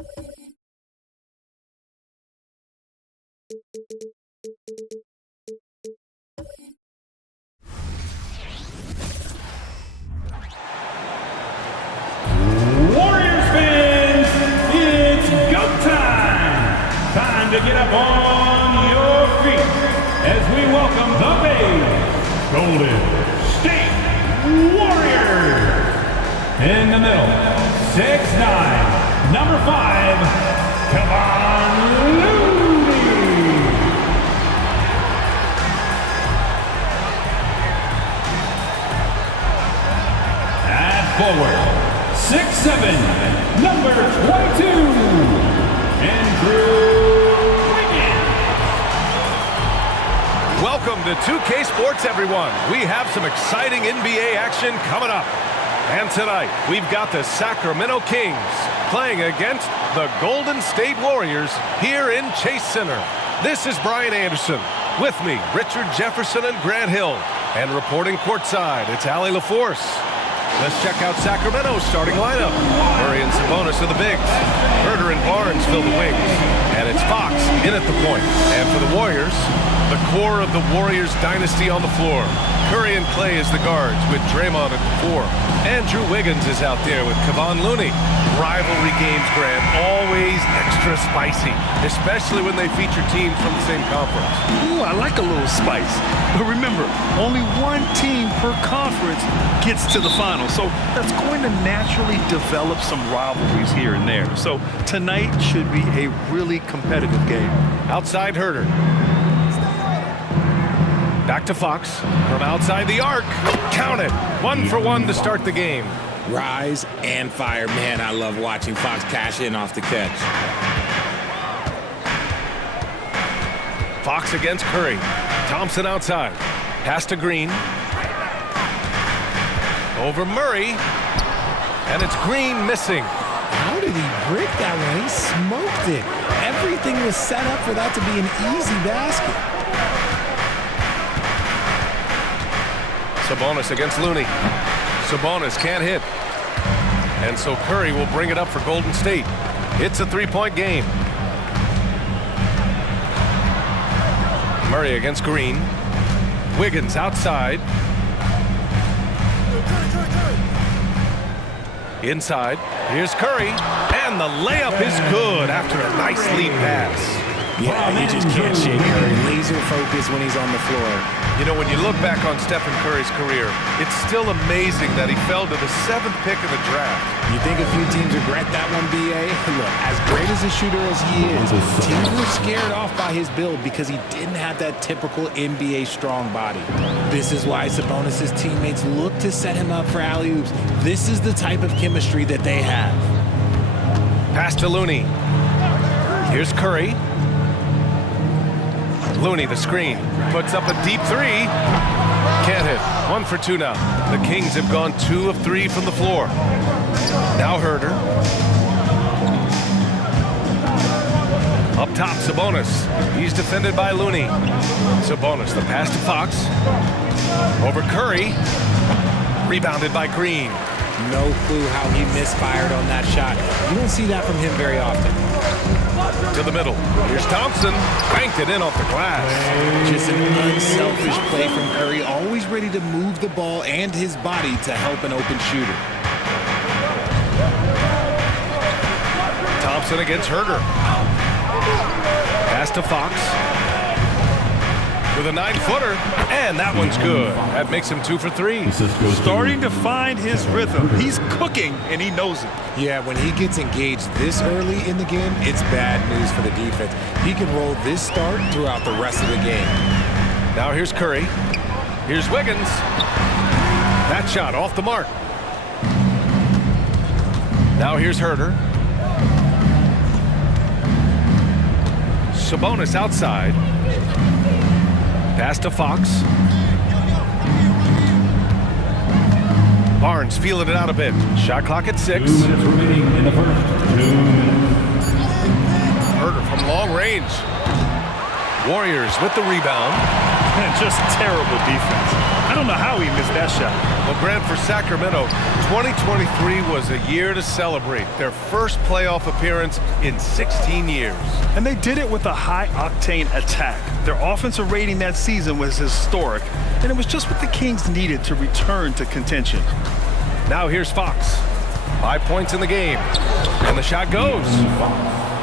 Warriors fans, it's go time! Time to get up on your feet as we welcome the Bay Golden State Warriors. In the middle, 6'9", number 5, Kevon Looney. At forward, 6'7", number 22, Andrew Wiggins. Welcome to 2K Sports, everyone. We have some exciting NBA action coming up. And tonight, we've got the Sacramento Kings playing against the Golden State Warriors here in Chase Center. This is Brian Anderson. With me, Richard Jefferson and Grant Hill. And reporting courtside, it's Allie LaForce. Let's check out Sacramento's starting lineup. Murray and Sabonis are the bigs. Herter and Barnes fill the wings. And it's Fox in at the point. And for the Warriors, the core of the Warriors dynasty on the floor. Curry and Clay as the guards with Draymond at the 4. Andrew Wiggins is out there with Kevon Looney. Rivalry games, Grant, always extra spicy, especially when they feature teams from the same conference. Ooh, I like a little spice. But remember, only one team per conference gets to the final. So that's going to naturally develop some rivalries here and there. So tonight should be a really competitive game. Outside Herter. Back to Fox from outside the arc. Count it. 1 for 1 to start the game. Rise and fire. Man, I love watching Fox cash in off the catch. Fox against Curry. Thompson outside. Pass to Green. Over Murray. And it's Green missing. How did he break that one? He smoked it. Everything was set up for that to be an easy basket. Sabonis against Looney. Sabonis can't hit. And so Curry will bring it up for Golden State. It's a 3-point game. Murray against Green. Wiggins outside. Inside. Here's Curry. And the layup is good after a nice lead pass. Yeah, you just can't shake Curry. Laser focus when he's on the floor. You know, when you look back on Stephen Curry's career, it's still amazing that he fell to the 7th pick in the draft. You think a few teams regret that one, B.A.? Look, as great as a shooter as he is, teams were scared off by his build because he didn't have that typical NBA strong body. This is why Sabonis' teammates look to set him up for alley-oops. This is the type of chemistry that they have. Pass to Looney. Here's Curry. Looney, the screen, puts up a deep 3. Can't hit. 1 for 2 now. The Kings have gone 2 of 3 from the floor. Now Herter. Up top, Sabonis. He's defended by Looney. Sabonis, the pass to Fox. Over Curry. Rebounded by Green. No clue how he misfired on that shot. You don't see that from him very often. To the middle. Here's Thompson. Banked it in off the glass. Just an unselfish play from Curry, always ready to move the ball and his body to help an open shooter. Thompson against Herter. Pass to Fox. With a 9-footer, and that one's good. That makes him 2 for 3. Starting to find his rhythm. He's cooking, and he knows it. Yeah, when he gets engaged this early in the game, it's bad news for the defense. He can roll this start throughout the rest of the game. Now here's Curry. Here's Wiggins. That shot off the mark. Now here's Herter. Sabonis outside. Pass to Fox. Barnes feeling it out a bit. Shot clock at 6. 2 minutes remaining in the first. 2 minutes. Herter from long range. Warriors with the rebound. And just terrible defense. I don't know how he missed that shot. Well, Grant, for Sacramento, 2023 was a year to celebrate. Their first playoff appearance in 16 years. And they did it with a high-octane attack. Their offensive rating that season was historic, and it was just what the Kings needed to return to contention. Now here's Fox. 5 points in the game. And the shot goes.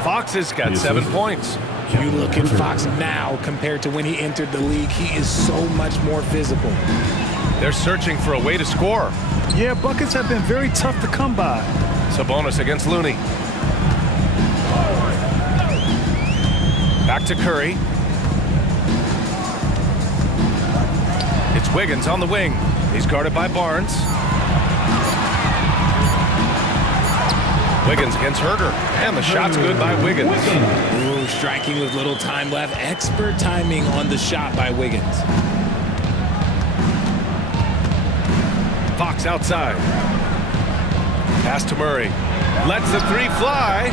Fox has got 7 points. You look at Fox now compared to when he entered the league, he is so much more physical. They're searching for a way to score. Yeah, buckets have been very tough to come by. Sabonis against Looney. Back to Curry. It's Wiggins on the wing. He's guarded by Barnes. Wiggins against Herter. And the shot's good by Wiggins. Ooh, striking with little time left. Expert timing on the shot by Wiggins. Fox outside. Pass to Murray. Lets the three fly.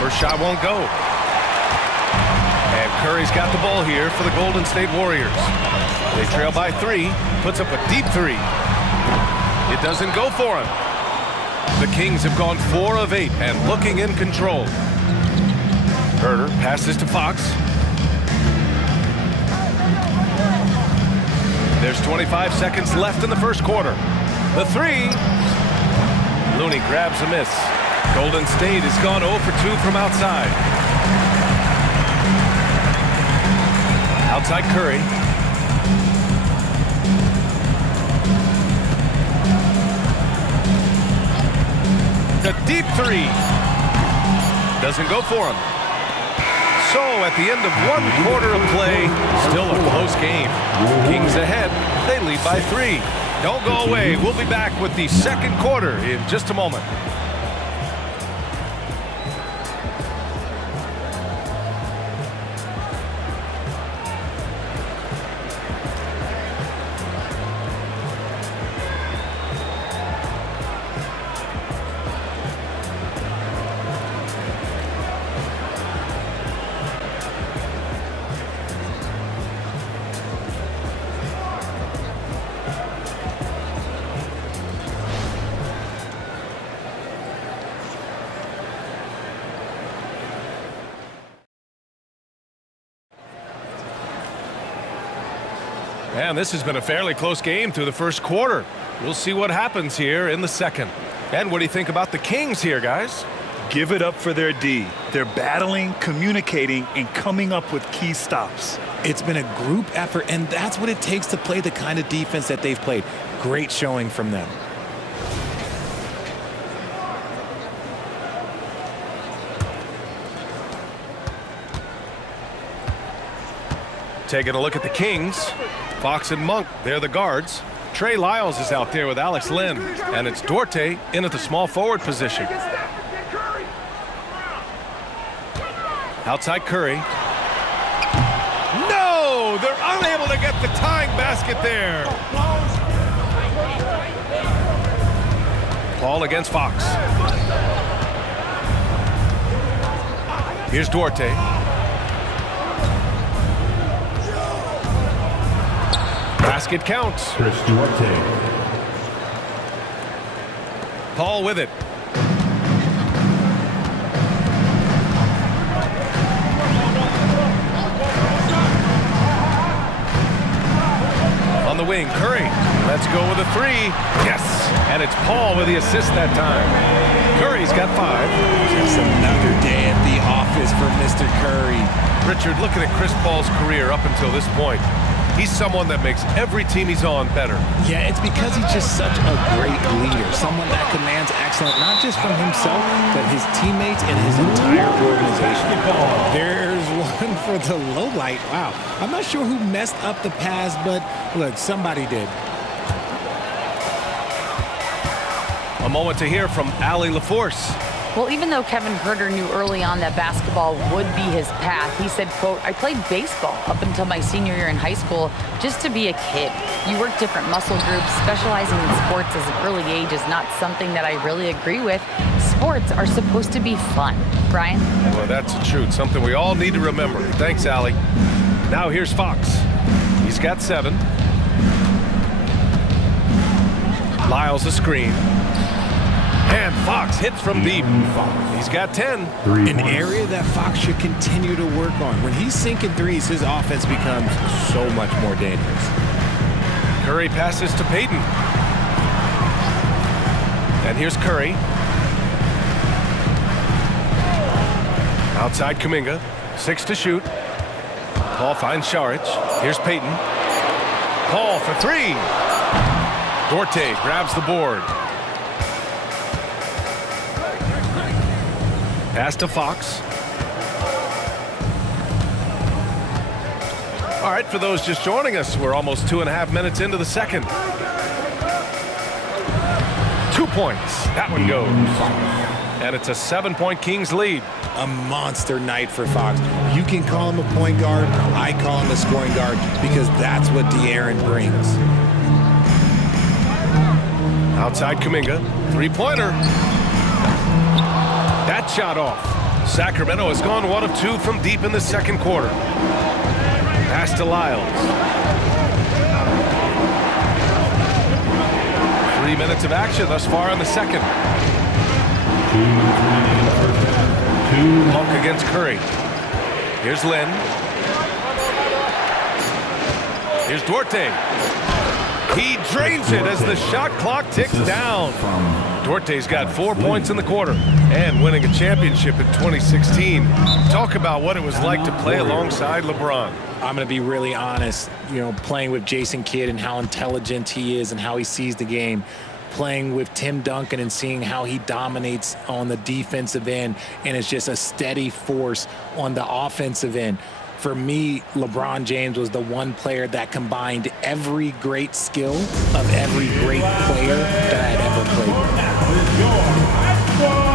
First shot won't go. And Curry's got the ball here for the Golden State Warriors. They trail by 3. Puts up a deep 3. It doesn't go for him. The Kings have gone 4 of 8 and looking in control. Herter passes to Fox. There's 25 seconds left in the first quarter. The 3. Looney grabs a miss. Golden State has gone 0 for 2 from outside. Outside Curry. The deep 3. Doesn't go for him. So at the end of 1 quarter of play, still a close game. Kings ahead. They lead by 3. Don't go away. We'll be back with the second quarter in just a moment. And this has been a fairly close game through the first quarter. We'll see what happens here in the second. And what do you think about the Kings here, guys? Give it up for their D. They're battling, communicating, and coming up with key stops. It's been a group effort, and that's what it takes to play the kind of defense that they've played. Great showing from them. Taking a look at the Kings. Fox and Monk, they're the guards. Trey Lyles is out there with Alex Len. And it's Duarte in at the small forward position. Outside Curry. No! They're unable to get the tying basket there. Paul against Fox. Here's Duarte. Basket counts. Chris Duarte. Paul with it. On the wing, Curry. Let's go with a 3. Yes! And it's Paul with the assist that time. Curry's got 5. It's another day at the office for Mr. Curry. Richard, looking at Chris Paul's career up until this point, he's someone that makes every team he's on better. Yeah, it's because he's just such a great leader. Someone that commands excellence, not just from himself, but his teammates and his entire organization. There's one for the low light. Wow. I'm not sure who messed up the pass, but look, somebody did. A moment to hear from Allie LaForce. Well, even though Kevin Herter knew early on that basketball would be his path, he said, quote, I played baseball up until my senior year in high school just to be a kid. You work different muscle groups. Specializing in sports as an early age is not something that I really agree with. Sports are supposed to be fun. Brian? Well, that's the truth. Something we all need to remember. Thanks, Allie. Now here's Fox. He's got 7. Lyles a screen. And Fox hits from deep. He's got 10. 3 An points. area that Fox should continue to work on. When he's sinking threes, his offense becomes so much more dangerous. Curry passes to Payton. And here's Curry. Outside Kuminga. 6 to shoot. Paul finds Saric. Here's Payton. Paul for 3. Duarte grabs the board. Pass to Fox. All right, for those just joining us, we're almost 2.5 minutes into the second. 2 points. That one goes. And it's a 7-point Kings lead. A monster night for Fox. You can call him a point guard. I call him a scoring guard because that's what De'Aaron brings. Outside Kuminga. Three-pointer. That shot off. Sacramento has gone 1 of 2 from deep in the second quarter. Pass to Lyles. 3 minutes of action thus far in the second. 2 Monk against Curry. Here's Lynn. Here's Duarte. He drains it as the shot clock ticks down. Duarte's got 4 points in the quarter and winning a championship in 2016. Talk about what it was like to play alongside LeBron. I'm going to be really honest, playing with Jason Kidd and how intelligent he is and how he sees the game. Playing with Tim Duncan and seeing how he dominates on the defensive end and is just a steady force on the offensive end. For me, LeBron James was the one player that combined every great skill of every great player that I had ever played with. with your high score.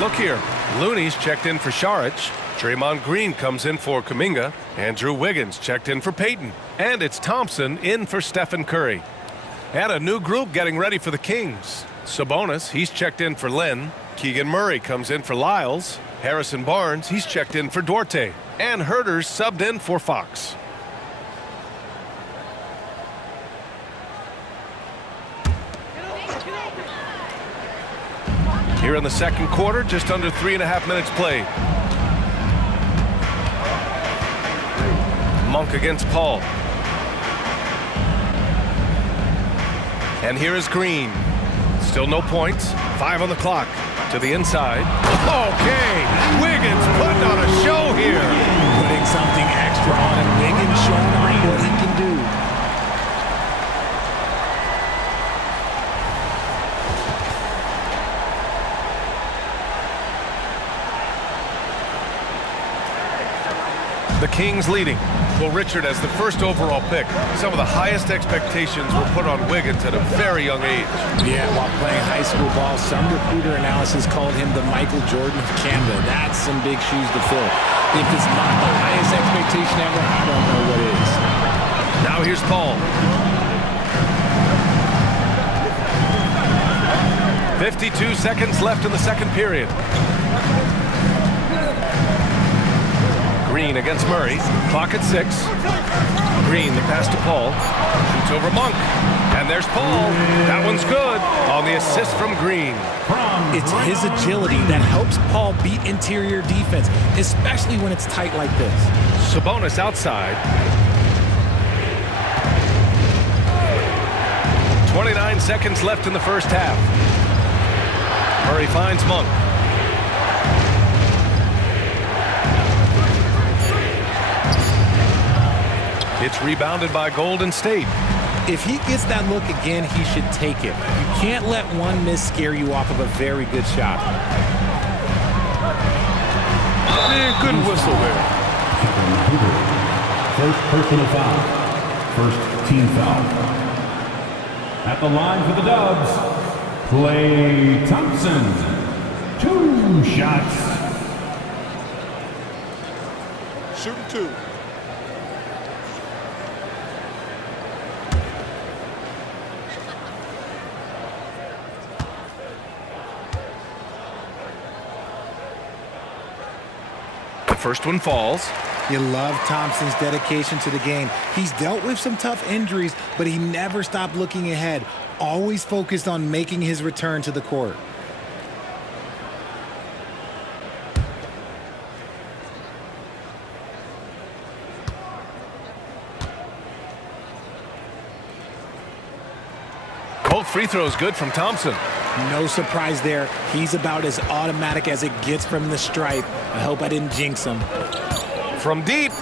Look here. Looney's checked in for Saric. Draymond Green comes in for Kuminga. Andrew Wiggins checked in for Payton. And it's Thompson in for Stephen Curry. And a new group getting ready for the Kings. Sabonis, he's checked in for Lynn. Keegan Murray comes in for Lyles. Harrison Barnes, he's checked in for Duarte. And Herter's subbed in for Fox. Here in the second quarter, just under 3.5 minutes played. Monk against Paul. And here is Green. Still no points. 5 on the clock. To the inside. Okay, Wiggins putting on a show here. Putting something extra on him. Wiggins showing off what he can do. The Kings leading. Well, Richard, as the first overall pick, some of the highest expectations were put on Wiggins at a very young age. Yeah, while playing high school ball, some recruiter analysis called him the Michael Jordan of Canada. That's some big shoes to fill. If it's not the highest expectation ever, I don't know what is. Now here's Paul. 52 seconds left in the second period. Green against Murray. Clock at 6. Green, the pass to Paul. Shoots over Monk. And there's Paul. That one's good on the assist from Green. From It's his agility that helps Paul beat interior defense, especially when it's tight like this. Sabonis outside. 29 seconds left in the first half. Murray finds Monk. It's rebounded by Golden State. If he gets that look again, he should take it. You can't let one miss scare you off of a very good shot. Man, good whistle there. First personal foul. First team foul. At the line for the Dubs, Klay Thompson. 2 shots. Shooting 2. The first one falls. You love Thompson's dedication to the game. He's dealt with some tough injuries, but he never stopped looking ahead, always focused on making his return to the court. Both free throws good from Thompson. No surprise there. He's about as automatic as it gets from the stripe. I hope I didn't jinx him. From deep.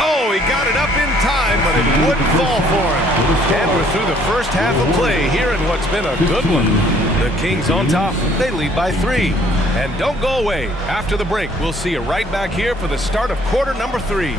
Oh, he got it up in time, but it wouldn't fall for him. And we're through the first half of play here in what's been a good one. The Kings on top. They lead by 3. And don't go away. After the break, we'll see you right back here for the start of quarter number 3.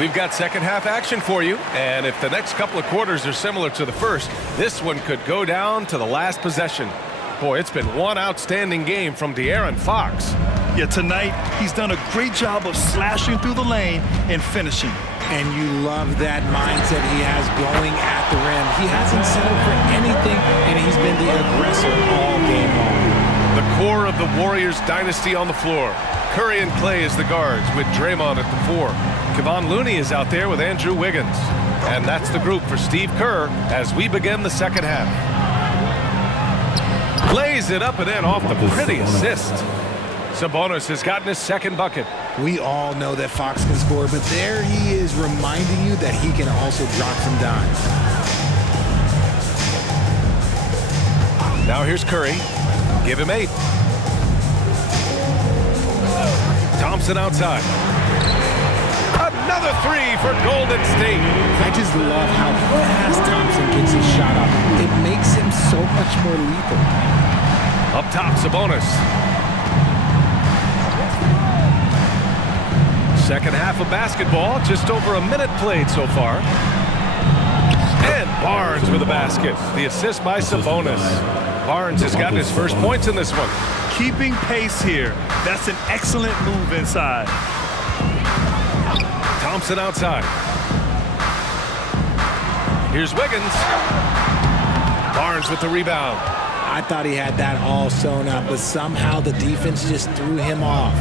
We've got second half action for you, and if the next couple of quarters are similar to the first, this one could go down to the last possession. Boy, it's been one outstanding game from De'Aaron Fox. Yeah, tonight he's done a great job of slashing through the lane and finishing. And you love that mindset he has going at the rim. He hasn't settled for anything, and he's been the aggressor all game long. The core of the Warriors dynasty on the floor. Curry and Klay as the guards with Draymond at the 4. Kevon Looney is out there with Andrew Wiggins. And that's the group for Steve Kerr as we begin the second half. Lays it up and in off the pretty assist. Sabonis has gotten his second bucket. We all know that Fox can score, but there he is reminding you that he can also drop some dimes. Now here's Curry. Give him 8. Thompson outside. Another 3 for Golden State. I just love how fast Thompson gets his shot up. It makes him so much more lethal. Up top, Sabonis. Second half of basketball, just over a minute played so far. And Barnes with a basket. The assist by Sabonis. Barnes has gotten his first points in this one. Keeping pace here. That's an excellent move inside. Thompson outside. Here's Wiggins. Barnes with the rebound. I thought he had that all sewn up, but somehow the defense just threw him off.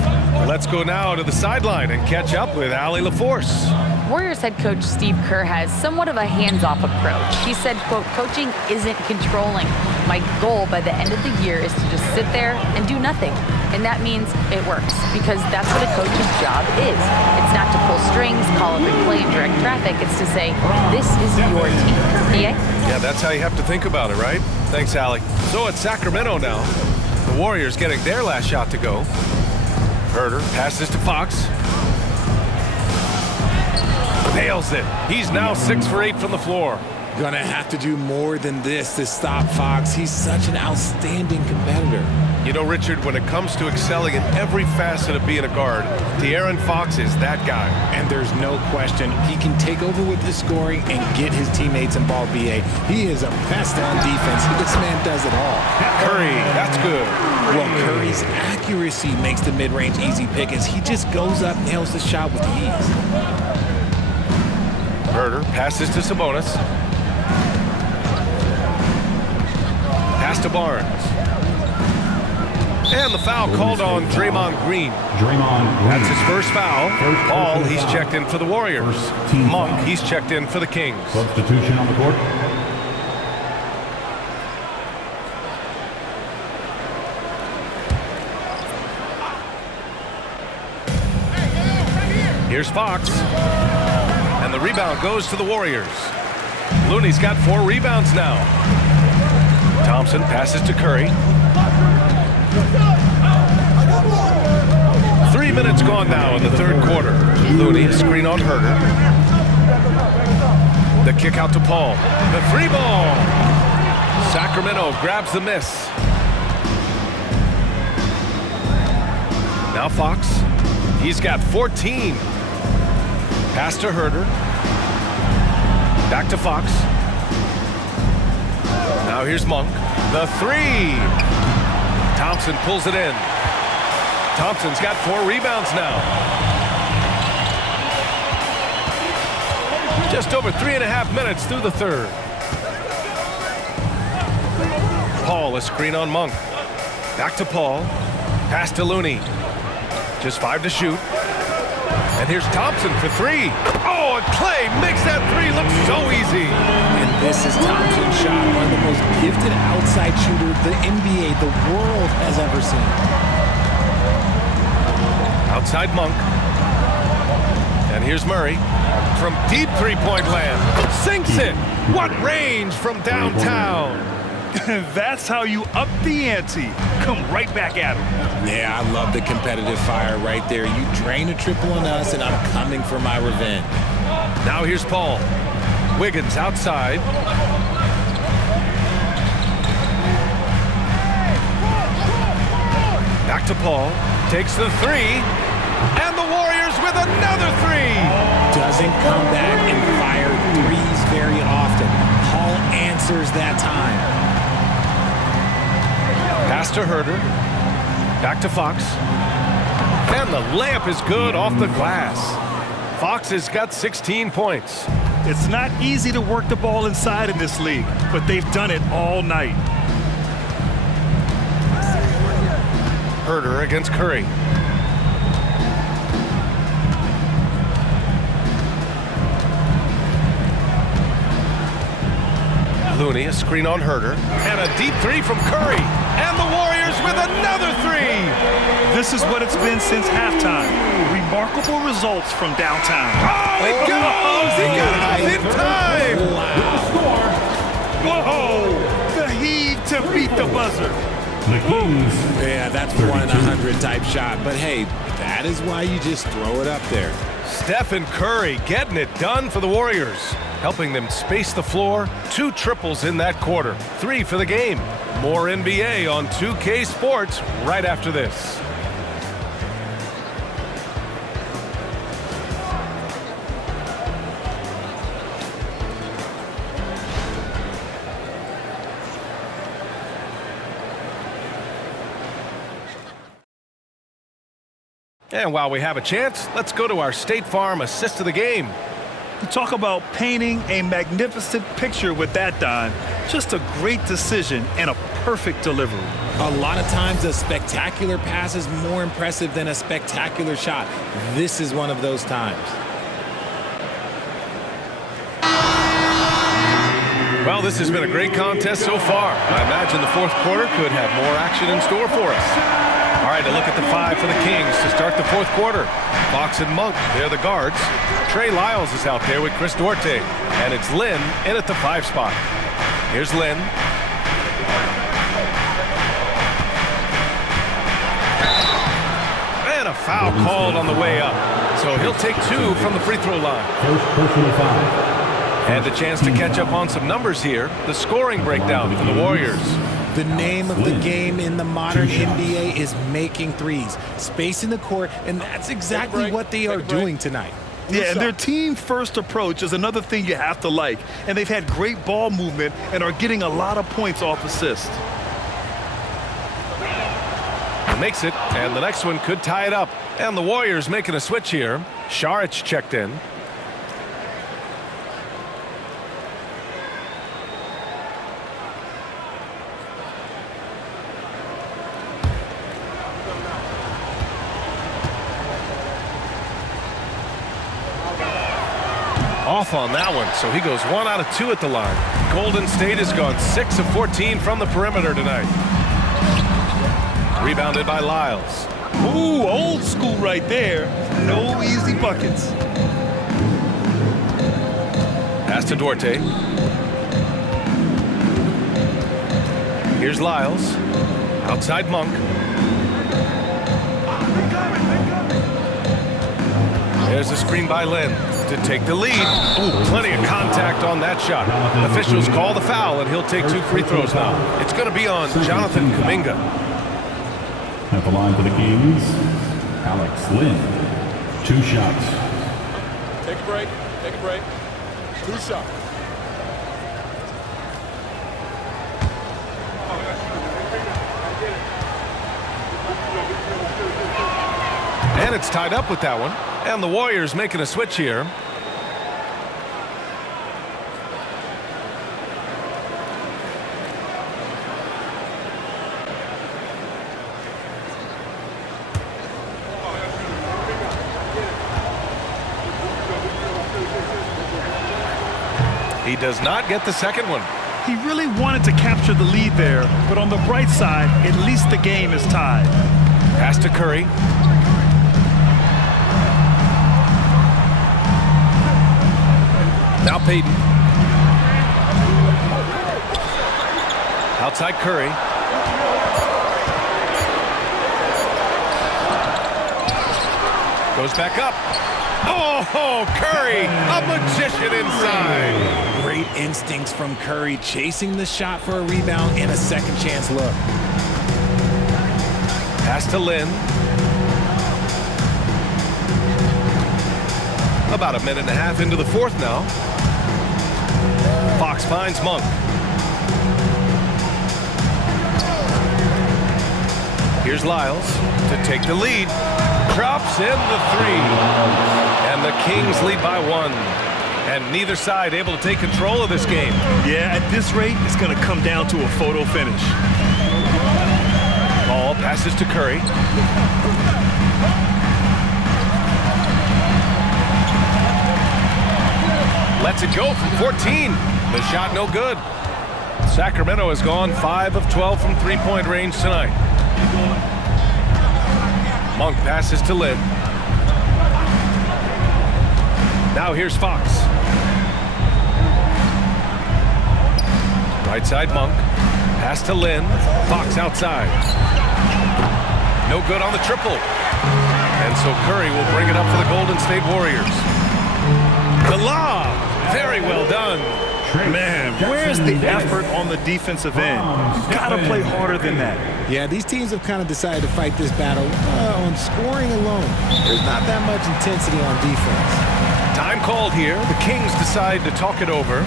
Let's go now to the sideline and catch up with Allie LaForce. Warriors head coach Steve Kerr has somewhat of a hands-off approach. He said, quote, coaching isn't controlling. My goal by the end of the year is to just sit there and do nothing. And that means it works, because that's what a coach's job is. It's not to pull strings, call up and play, and direct traffic. It's to say, this is your team. Yeah, that's how you have to think about it, right? Thanks, Allie. So it's Sacramento now. The Warriors getting their last shot to go. Herder passes to Fox. Nails it. He's now 6 for 8 from the floor. Gonna have to do more than this to stop Fox. He's such an outstanding competitor. You know, Richard, when it comes to excelling in every facet of being a guard, De'Aaron Fox is that guy. And there's no question he can take over with the scoring and get his teammates involved, B.A. He is a pest on defense. This man does it all. Curry, that's good. Well, Curry's accuracy makes the mid-range easy pick as he just goes up, nails the shot with ease. Herder passes to Sabonis. Pass to Barnes. And the foul called on Draymond Green. That's his first foul. Ball, he's checked in for the Warriors. Monk, he's checked in for the Kings. Substitution on the court. Here's Fox. And the rebound goes to the Warriors. Looney's got 4 rebounds now. Thompson passes to Curry. 3 minutes gone now in the third quarter. Looney, screen on Herder. The kick out to Paul. The 3 ball. Sacramento grabs the miss. Now Fox. He's got 14. Pass to Herder. Back to Fox. Now here's Monk. The 3. Thompson pulls it in. Thompson's got 4 rebounds now. Just over 3.5 minutes through the third. Paul, a screen on Monk. Back to Paul. Pass to Looney. Just 5 to shoot. And here's Thompson for 3. Oh, and Clay makes that 3 look so easy. And this is Thompson's shot, one of the most gifted outside shooters the NBA, the world has ever seen. Outside Monk. And here's Murray from deep three-point land. Sinks it. What range from downtown. That's how you up the ante. Come right back at him. Yeah, I love the competitive fire right there. You drain a triple on us, and I'm coming for my revenge. Now here's Paul. Wiggins outside. Back to Paul. Takes the 3. And the Warriors with another 3. Doesn't come back and fire threes very often. Paul answers that time. Pass to Herder. Back to Fox. And the layup is good off the glass. Fox has got 16 points. It's not easy to work the ball inside in this league, but they've done it all night. Herder against Curry. Looney, a screen on Herder. And a deep 3 from Curry. And the Warriors with another 3. This is what it's been since halftime. Remarkable results from downtown. Oh, it goes! He got it off in time! Whoa! The heave to beat the buzzer. The Kings. Yeah, that's 1 in 100 type shot. But hey, that is why you just throw it up there. Stephen Curry getting it done for the Warriors, helping them space the floor. 2 triples in that quarter. 3 for the game. More NBA on 2K Sports right after this. And while we have a chance, let's go to our State Farm assist of the game. You talk about painting a magnificent picture with that, Don. Just a great decision and a perfect delivery. A lot of times a spectacular pass is more impressive than a spectacular shot. This is one of those times. Well, this has been a great contest so far. I imagine the fourth quarter could have more action in store for us. All right, a look at the 5 for the Kings to start the fourth quarter. Fox and Monk, they're the guards. Trey Lyles is out there with Chris Duarte. And it's Lynn in at the 5 spot. Here's Lynn. a foul called on the way up. So he'll take 2 from the free throw line. First personal foul. And a chance to catch up on some numbers here. The scoring breakdown for the Warriors. The name of the game in the modern NBA is making threes, spacing the court, and that's exactly what they are doing tonight. Yeah, and their team-first approach is another thing you have to like. And they've had great ball movement and are getting a lot of points off assists. Makes it, and the next one could tie it up. And the Warriors making a switch here. Šarić checked in. Off on that one, so he goes 1 out of 2 at the line. Golden State has gone 6 of 14 from the perimeter tonight. Rebounded by Lyles. Ooh, old school right there. No easy buckets. Pass to Duarte. Here's Lyles. Outside Monk. There's a screen by Lin to take the lead. Ooh, plenty of contact on that shot. Officials call the foul, and he'll take 2 free throws now. It's going to be on Jonathan Kuminga. At the line for the Kings, Alex Lin. 2 shots. Take a break. Take a break. 2 shots. And it's tied up with that one. And the Warriors making a switch here. He does not get the second one. He really wanted to capture the lead there, but on the bright side, at least the game is tied. Pass to Curry. Now Payton. Outside Curry. Goes back up. Oh, Curry, a magician inside. Great instincts from Curry, chasing the shot for a rebound and a second chance look. Pass to Lin. About 1.5 minutes into the fourth now. Fox finds Monk. Here's Lyles to take the lead. Drops in the 3. And the Kings lead by 1. And neither side able to take control of this game. Yeah, at this rate, it's going to come down to a photo finish. Ball passes to Curry. Lets it go from 14. The shot no good. Sacramento has gone 5 of 12 from three-point range tonight. Monk passes to Lin. Now here's Fox. Right side Monk. Pass to Lin. Fox outside. No good on the triple. And so Curry will bring it up for the Golden State Warriors. The lob. Very well done. Man, where's the effort on the defensive end? You've got to play harder than that. Yeah, these teams have kind of decided to fight this battle on scoring alone. There's not that much intensity on defense. Time called here. The Kings decide to talk it over.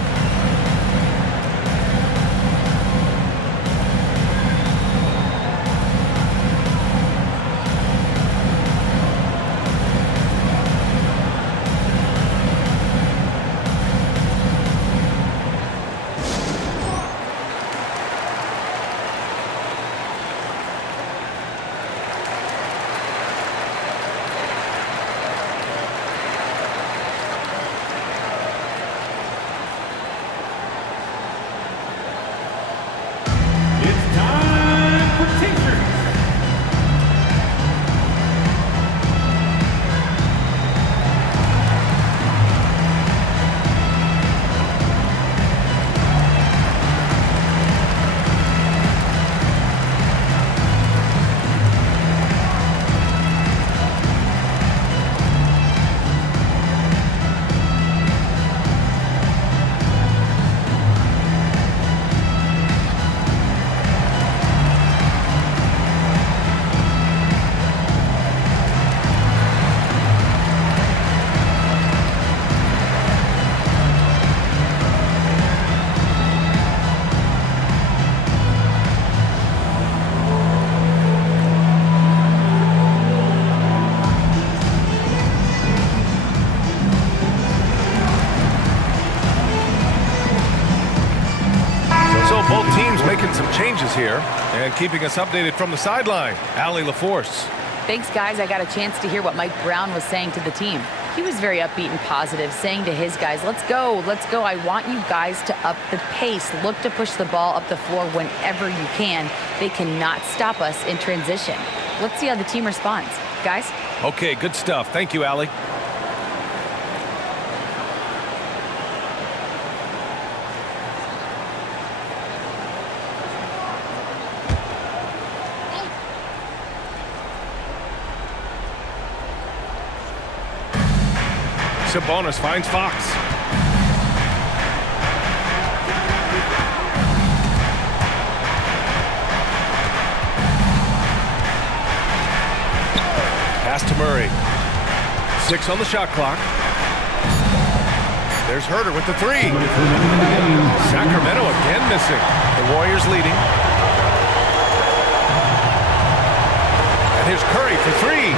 making some changes here and keeping us updated from the sideline. Allie LaForce. Thanks, guys. I got a chance to hear what Mike Brown was saying to the team. He was very upbeat and positive, saying to his guys, let's go. I want you guys to up the pace. Look to push the ball up the floor whenever you can. They cannot stop us in transition. Let's see how the team responds. Guys? Okay, good stuff. Thank you, Allie. Sabonis finds Fox. Pass to Murray. 6 on the shot clock. There's Herter with the 3. Sacramento again missing. The Warriors leading. And here's Curry for 3.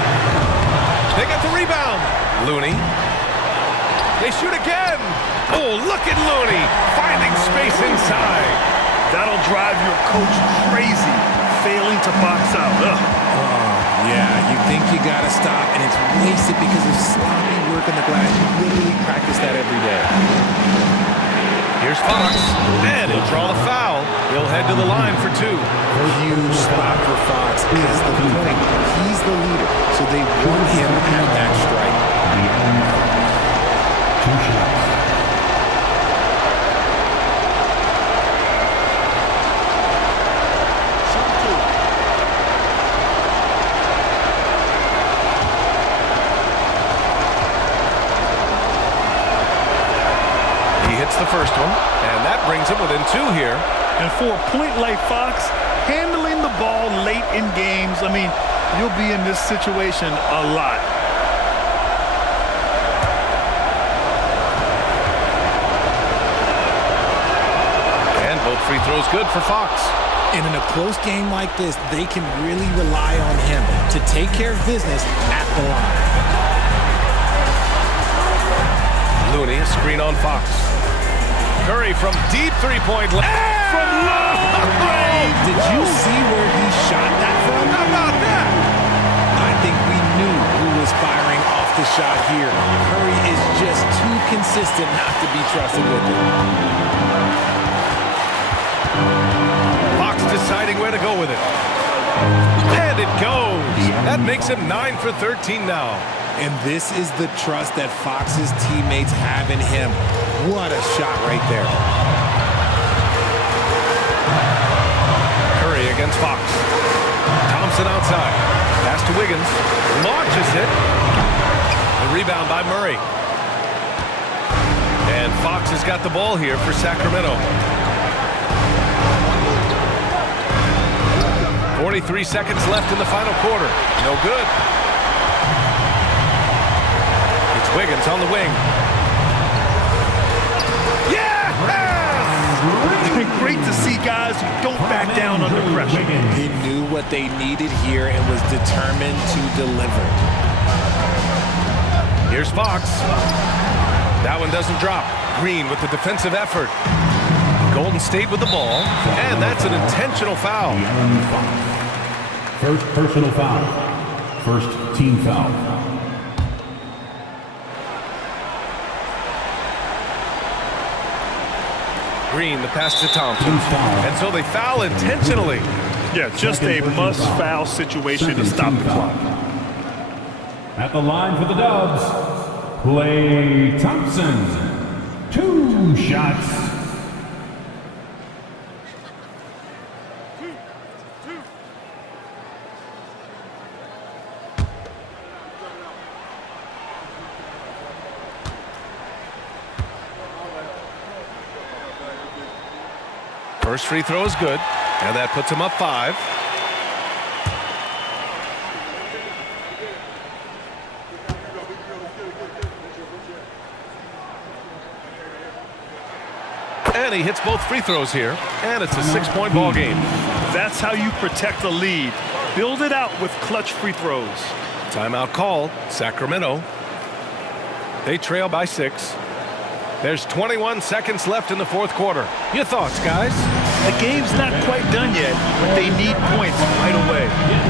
They got the rebound. Looney. They shoot again. Oh, look at Looney finding space inside. That'll drive your coach crazy, failing to box out. Ugh. Yeah, you think you got to stop, and it's wasted because of sloppy work on the glass. You literally practice that every day. Here's Fox, and he'll draw the foul. He'll head to the line for 2. Huge spot for Fox is the point. He's the leader, so they want him at that strike. 2 shots. He hits the first one, and that brings him within 2 here. And for a point like Fox, handling the ball late in games, I mean, you'll be in this situation a lot. And both free throws good for Fox. And in a close game like this, they can really rely on him to take care of business at the line. Looney, a screen on Fox. Curry from deep three-point line. From long range. Did you see where he shot that from? How about that? I think we knew who was firing off the shot here. Curry is just too consistent not to be trusted with it. Fox deciding where to go with it. And it goes. That makes him 9 for 13 now. And this is the trust that Fox's teammates have in him. What a shot right there. Curry against Fox. Thompson outside. Pass to Wiggins. Launches it. The rebound by Murray. And Fox has got the ball here for Sacramento. 43 seconds left in the final quarter. No good. It's Wiggins on the wing. Great to see guys who don't back down under pressure. He knew what they needed here and was determined to deliver. Here's Fox. That one doesn't drop. Green with the defensive effort. Golden State with the ball, and that's an intentional foul. First personal foul. First team foul. Green, the pass to Thompson. And so they foul intentionally. Yeah, just a must-foul situation to stop the clock. At the line for the Dubs, Klay Thompson. 2 shots. First free throw is good, and that puts him up 5. And he hits both free throws here, and it's a 6-point ball game. That's how you protect a lead. Build it out with clutch free throws. Timeout called. Sacramento. They trail by 6. There's 21 seconds left in the fourth quarter. Your thoughts, guys? The game's not quite done yet, but they need points right away.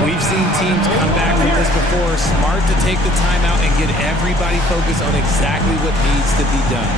We've seen teams come back from this before. Smart to take the timeout and get everybody focused on exactly what needs to be done.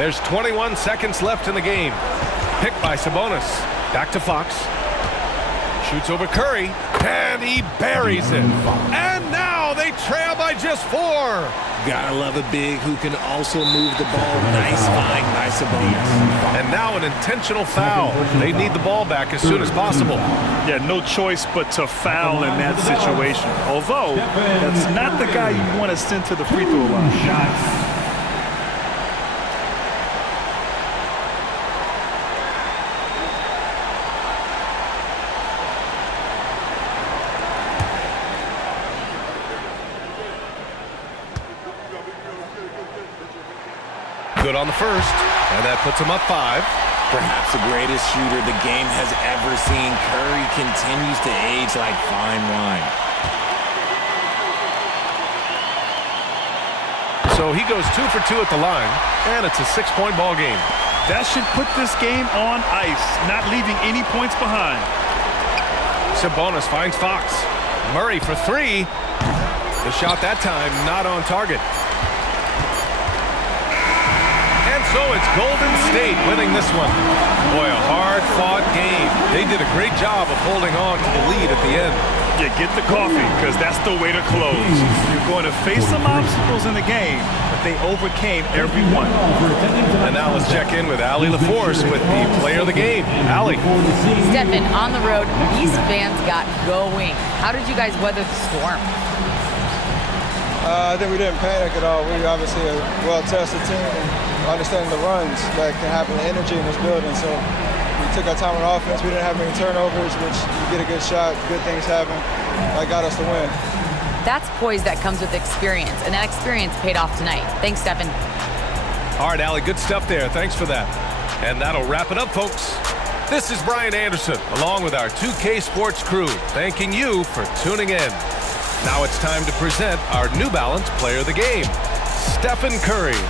There's 21 seconds left in the game. Picked by Sabonis. Back to Fox. Shoots over Curry. And he buries it. And now they trail by just 4. Gotta love a big who can also move the ball. Nice find by Sabonis. And now an intentional foul. They need the ball back as soon as possible. Yeah, no choice but to foul in that situation. Although, that's not the guy you want to send to the free throw line. Good on the first, and that puts him up 5. Perhaps the greatest shooter the game has ever seen. Curry continues to age like fine wine. So he goes 2 for 2 at the line, and it's a 6-point ball game. That should put this game on ice, not leaving any points behind. Sabonis finds Fox. Murray for 3. The shot that time not on target. So it's Golden State winning this one. Boy, a hard-fought game. They did a great job of holding on to the lead at the end. Yeah, get the coffee, because that's the way to close. You're going to face some obstacles in the game, but they overcame every one. And now let's check in with Allie LaForce with the player of the game. Allie. Stephen, on the road, these fans got going. How did you guys weather the storm? I think we didn't panic at all. We obviously a well-tested team and understanding the runs that can happen, the energy in this building. So we took our time on offense. We didn't have many turnovers, which you get a good shot, good things happen. That got us the win. That's poise that comes with experience, and that experience paid off tonight. Thanks, Stephen. All right, Allie, good stuff there. Thanks for that. And that'll wrap it up, folks. This is Brian Anderson, along with our 2K Sports crew, thanking you for tuning in. Now it's time to present our New Balance Player of the Game, Stephen Curry.